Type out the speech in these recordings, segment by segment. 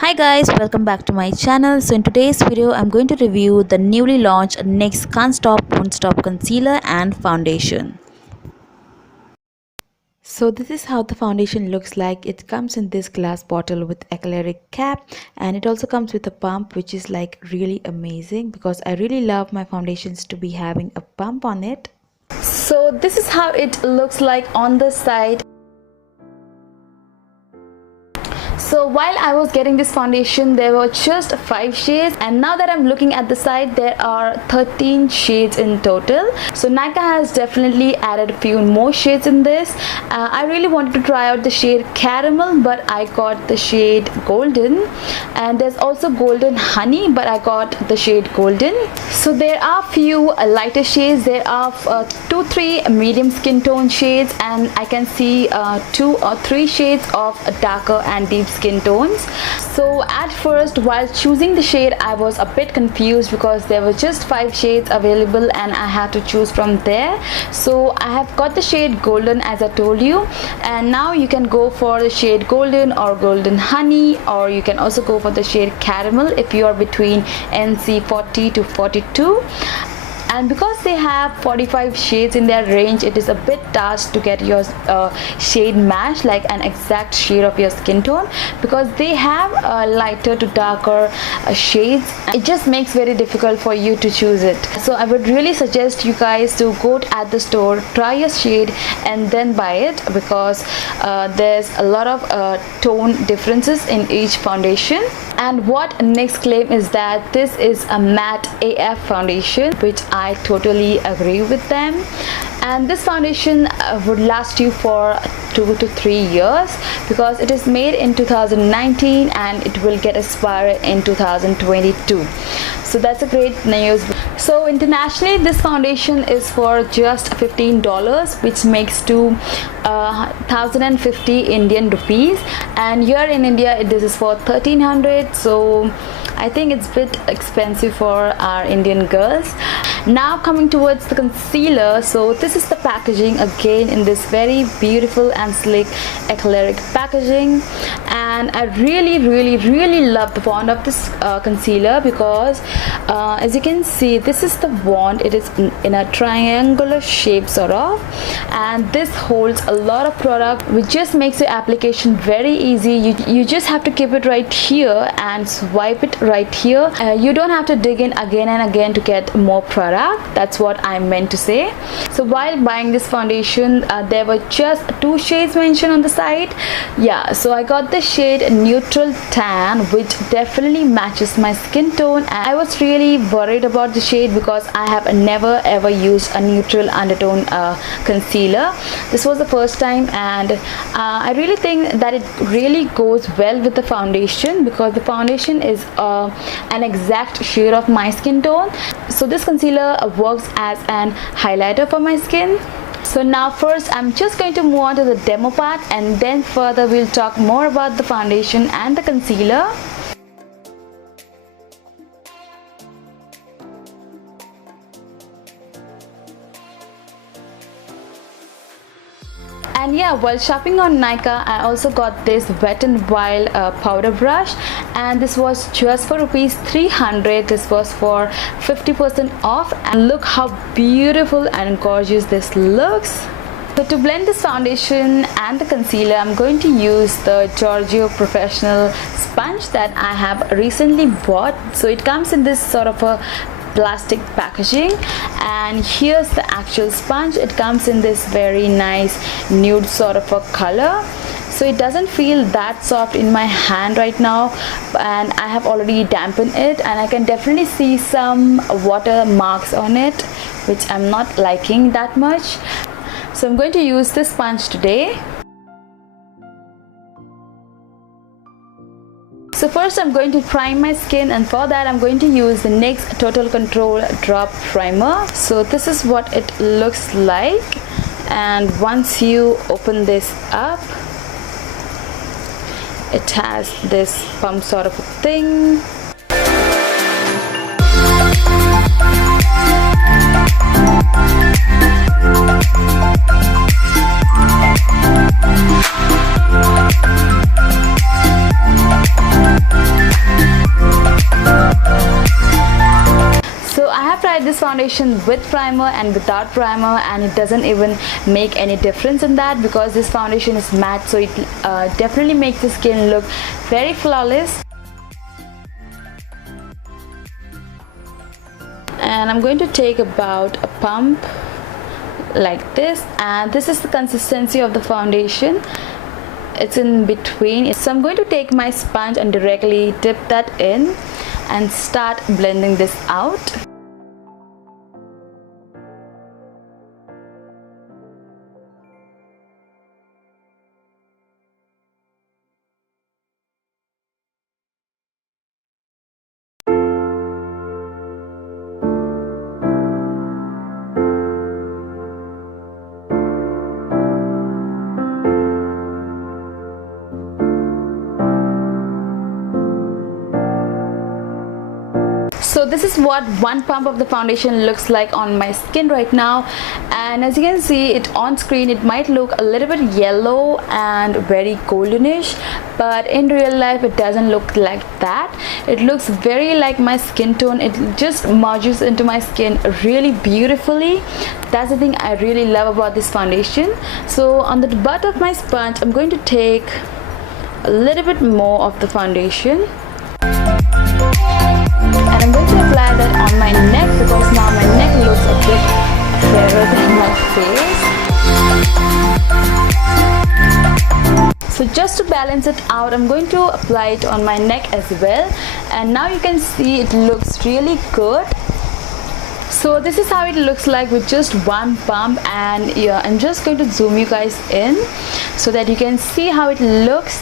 Hi guys, welcome back to my channel. So in today's video I'm going to review the newly launched NYX Can't Stop Won't Stop concealer and foundation. So this is how the foundation looks like. It comes in this glass bottle with acrylic cap, and it also comes with a pump, which is like really amazing because I really love my foundations to be having a pump on it. So this is how it looks like on the side. So while I was getting this foundation, there were just 5 shades, and now that I'm looking at the side, there are 13 shades in total. So Nykaa has definitely added a few more shades in this. I really wanted to try out the shade caramel, but I got the shade golden, and there's also golden honey, but I got the shade golden. So there are few lighter shades. There are 2-3 medium skin tone shades, and I can see 2 or 3 shades of darker and deep skin tones. So at first, while choosing the shade, I was a bit confused because there were just 5 shades available and I had to choose from there. So I have got the shade golden, as I told you, and now you can go for the shade golden or golden honey, or you can also go for the shade caramel if you are between NC 40 to 42. And because they have 45 shades in their range, it is a bit tough to get your shade match, like an exact shade of your skin tone, because they have lighter to darker shades. It just makes very difficult for you to choose it. So I would really suggest you guys to go at the store, try your shade, and then buy it, because there's a lot of tone differences in each foundation. And what NYX claim is that this is a matte AF foundation, which I totally agree with them. And this foundation would last you for 2 to 3 years, because it is made in 2019 and it will get expired in 2022. So that's a great news. So internationally, this foundation is for just $15, which makes to 1050 Indian rupees, and here in India this is for 1300. So I think it's a bit expensive for our Indian girls. Now coming towards the concealer, so this is the packaging again in this very beautiful and sleek acrylic packaging, and I really love the wand of this concealer, because as you can see, this is the wand. It is in a triangular shape sort of, and this holds a lot of product, which just makes your application very easy. You just have to keep it right here and swipe it right here. You don't have to dig in again and again to get more product. That's what I meant to say. So while buying this foundation, there were just 2 shades mentioned on the side. Yeah, so I got the shade neutral tan, which definitely matches my skin tone, and I was really worried about the shade because I have never ever used a neutral undertone concealer. This was the first time, and I really think that it really goes well with the foundation, because the foundation is an exact shade of my skin tone. So this concealer works as an highlighter for my skin. So now first I'm just going to move on to the demo part, and then further we'll talk more about the foundation and the concealer. And yeah, while shopping on Nykaa, I also got this Wet n Wild powder brush, and this was just for rupees 300. This was for 50% off, and look how beautiful and gorgeous this looks. So to blend this foundation and the concealer, I'm going to use the Giorgio Professional sponge that I have recently bought. So it comes in this sort of a plastic packaging, and here's the actual sponge. It comes in this very nice nude sort of a color, so it doesn't feel that soft in my hand right now, and I have already dampened it, and I can definitely see some water marks on it, which I'm not liking that much. So I'm going to use this sponge today. So first I'm going to prime my skin, and for that I'm going to use the NYX Total Control Drop Primer. So this is what it looks like, and once you open this up, it has this pump sort of thing. this foundation with primer and without primer, and it doesn't even make any difference in that because this foundation is matte, so it definitely makes the skin look very flawless. And I'm going to take about a pump like this, and this is the consistency of the foundation. It's in between, so I'm going to take my sponge and directly dip that in and start blending this out. So this is what one pump of the foundation looks like on my skin right now, and as you can see it on screen, it might look a little bit yellow and very goldenish, but in real life it doesn't look like that. It looks very like my skin tone. It just merges into my skin really beautifully. That's the thing I really love about this foundation. So on the butt of my sponge, I'm going to take a little bit more of the foundation, and I'm going to apply that on my neck because now my neck looks a bit fairer than my face. So just to balance it out, I'm going to apply it on my neck as well, and now you can see it looks really good. So this is how it looks like with just one pump, and yeah, I'm just going to zoom you guys in so that you can see how it looks.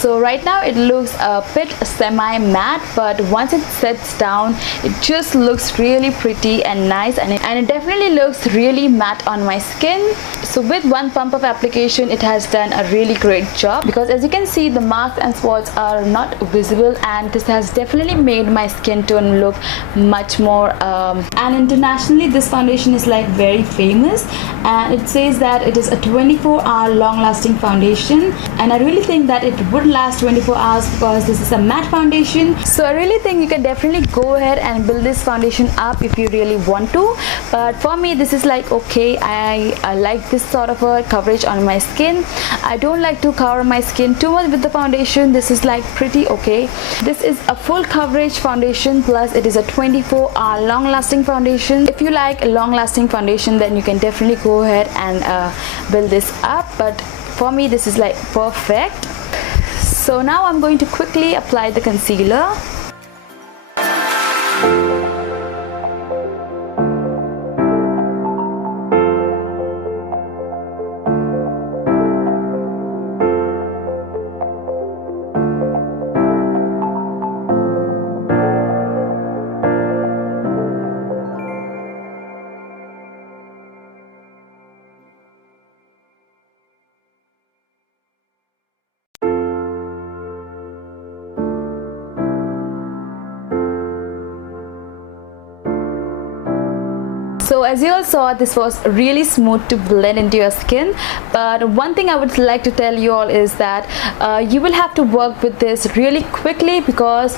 So right now it looks a bit semi-matte, but once it sets down, it just looks really pretty and nice, and it definitely looks really matte on my skin. So with one pump of application, it has done a really great job because as you can see, the marks and spots are not visible, and this has definitely made my skin tone look much more and internationally this foundation is like very famous, and it says that it is a 24-hour long-lasting foundation, and I really think that it would last 24 hours because this is a matte foundation. So I really think you can definitely go ahead and build this foundation up if you really want to, but for me this is like okay. I like this sort of a coverage on my skin. I don't like to cover my skin too much with the foundation. This is like pretty okay. This is a full coverage foundation, plus it is a 24-hour long-lasting foundation. If you like a long-lasting foundation, then you can definitely go ahead and build this up, but for me this is like perfect. So now I'm going to quickly apply the concealer. So as you all saw, this was really smooth to blend into your skin, but one thing I would like to tell you all is that you will have to work with this really quickly because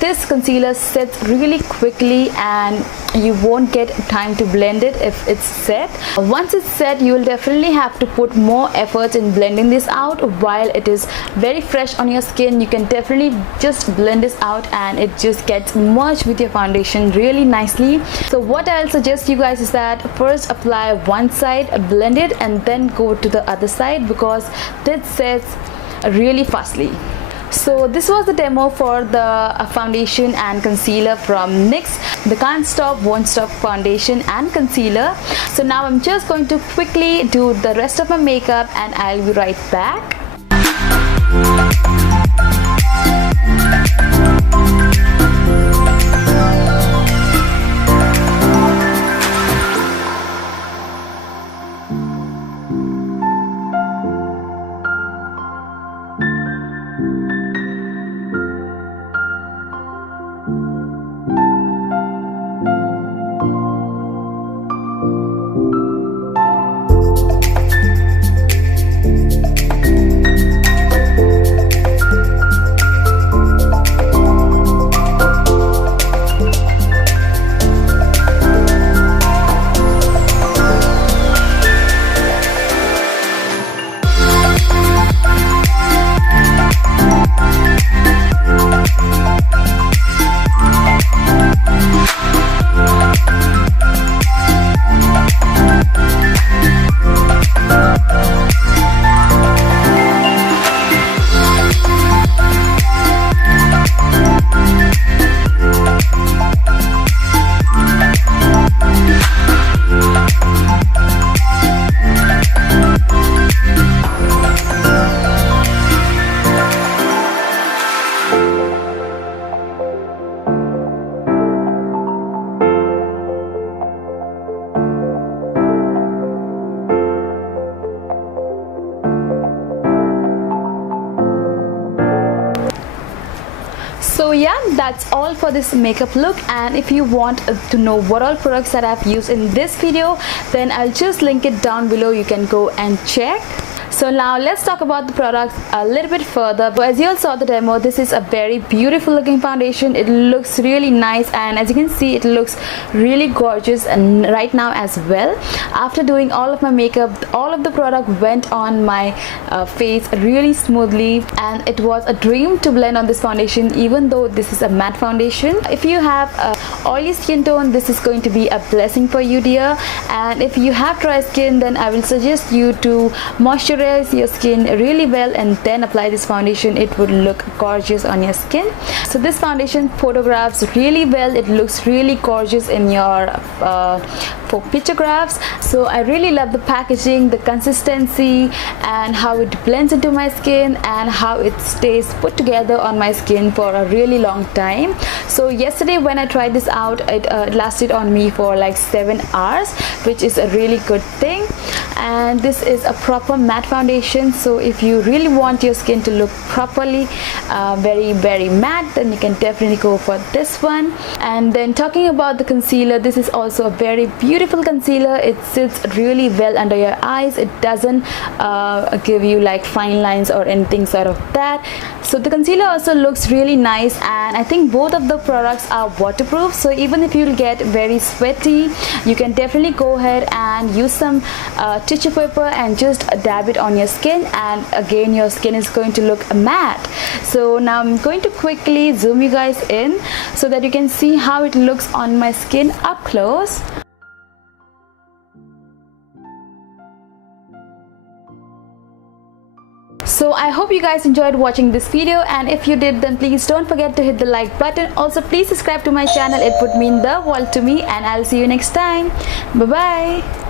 this concealer sets really quickly and you won't get time to blend it if it's set. Once it's set, you will definitely have to put more efforts in blending this out. While it is very fresh on your skin, you can definitely just blend this out and it just gets merged with your foundation really nicely. So what I'll suggest you guys is that first apply one side, blend it, and then go to the other side because this sets really fastly. So this was the demo for the foundation and concealer from NYX, the Can't Stop Won't Stop foundation and concealer. So now I'm just going to quickly do the rest of my makeup and I'll be right back. So yeah, that's all for this makeup look, and if you want to know what all products that I've used in this video, then I'll just link it down below. You can go and check. So now let's talk about the products a little bit further. But as you all saw the demo, this is a very beautiful looking foundation. It looks really nice, and as you can see, it looks really gorgeous and right now as well. After doing all of my makeup, all of the product went on my face really smoothly, and it was a dream to blend on this foundation, even though this is a matte foundation. If you have a oily skin tone, this is going to be a blessing for you, dear. And if you have dry skin, then I will suggest you to moisturize your skin really well and then apply this foundation. It would look gorgeous on your skin. So this foundation photographs really well. It looks really gorgeous in your for pictographs. So I really love the packaging, the consistency, and how it blends into my skin and how it stays put together on my skin for a really long time. So yesterday when I tried this out, it lasted on me for like 7 hours, which is a really good thing. And this is a proper matte foundation, so if you really want your skin to look properly very matte, then you can definitely go for this one. And then talking about the concealer, this is also a very beautiful concealer. It sits really well under your eyes. It doesn't give you like fine lines or anything sort of that. So the concealer also looks really nice, and I think both of the products are waterproof, so even if you'll get very sweaty, you can definitely go ahead and use some tissue paper and just dab it on your skin, and again your skin is going to look matte. So now I'm going to quickly zoom you guys in so that you can see how it looks on my skin up close. So I hope you guys enjoyed watching this video, and if you did, then please don't forget to hit the like button. Also please subscribe to my channel. It would mean the world to me, and I'll see you next time. Bye bye.